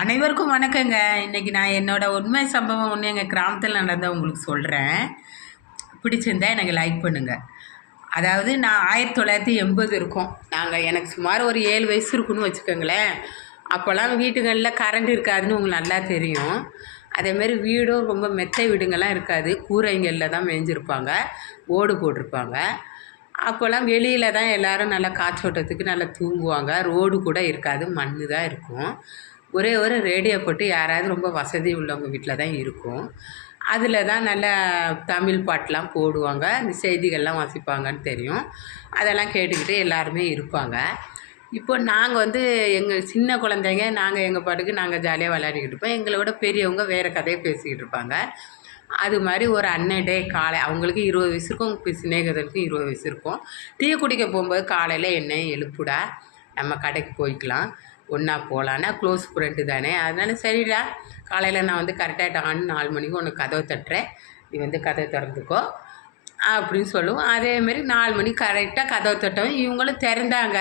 அனைவருக்கும் வணக்கங்க. இன்றைக்கி நான் என்னோடய உண்மை சம்பவம் ஒன்று எங்கள் கிராமத்தில் நடந்த உங்களுக்கு சொல்கிறேன். பிடிச்சிருந்தா எனக்கு லைக் பண்ணுங்கள். அதாவது நான் 1980 இருக்கோம். எனக்கு சுமார் ஒரு 7 வயசு இருக்குன்னு வச்சுக்கோங்களேன். அப்போல்லாம் வீட்டுகளில் கரண்ட் இருக்காதுன்னு உங்களுக்கு நல்லா தெரியும். அதேமாரி வீடும் ரொம்ப மெத்தை வீடுங்கள்லாம் இருக்காது. கூரைங்களில் தான் மேய்ஞ்சிருப்பாங்க, ஓடு போட்டிருப்பாங்க. அப்போல்லாம் வெளியில் தான் எல்லோரும் நல்லா காற்றோட்டத்துக்கு நல்லா தூங்குவாங்க. ரோடு கூட இருக்காது, மண் தான் இருக்கும். ஒரே ஒரு ரேடியோ போட்டு யாராவது ரொம்ப வசதி உள்ளவங்க வீட்டில் தான் இருக்கும். அதில் தான் நல்லா தமிழ் பாட்டெலாம் போடுவாங்க, இந்த செய்திகள்லாம் வாசிப்பாங்கன்னு தெரியும். அதெல்லாம் கேட்டுக்கிட்டு எல்லாருமே இருப்பாங்க. இப்போ நாங்கள் எங்கள் சின்ன குழந்தைங்க, நாங்கள் எங்கள் பாட்டுக்கு நாங்கள் ஜாலியாக விளையாடிக்கிட்டு இருப்போம். எங்களை விட பெரியவங்க வேறு கதையை பேசிக்கிட்டு இருப்பாங்க. அது மாதிரி ஒரு அண்ணன் காலை அவங்களுக்கு 20 வயசு இருக்கும், சிநேகிதருக்கு 20 வயசு இருக்கும். டீ குடிக்க போகும்போது காலையில் என்ன எழுப்புடா, நம்ம கடைக்கு போய்க்கலாம், ஒன்றா போகலான்னா க்ளோஸ் ஃப்ரெண்டு தானே, அதனால சரிடா காலையில் நான் கரெக்டாக டான் 4 மணிக்கு ஒன்று கதவை தட்டுறேன், நீ கதவை திறந்துக்கோ அப்படின்னு சொல்லுவோம். அதேமாரி 4 மணிக்கு கரெக்டாக கதவை தட்டவும் இவங்களும் திறந்தாங்க.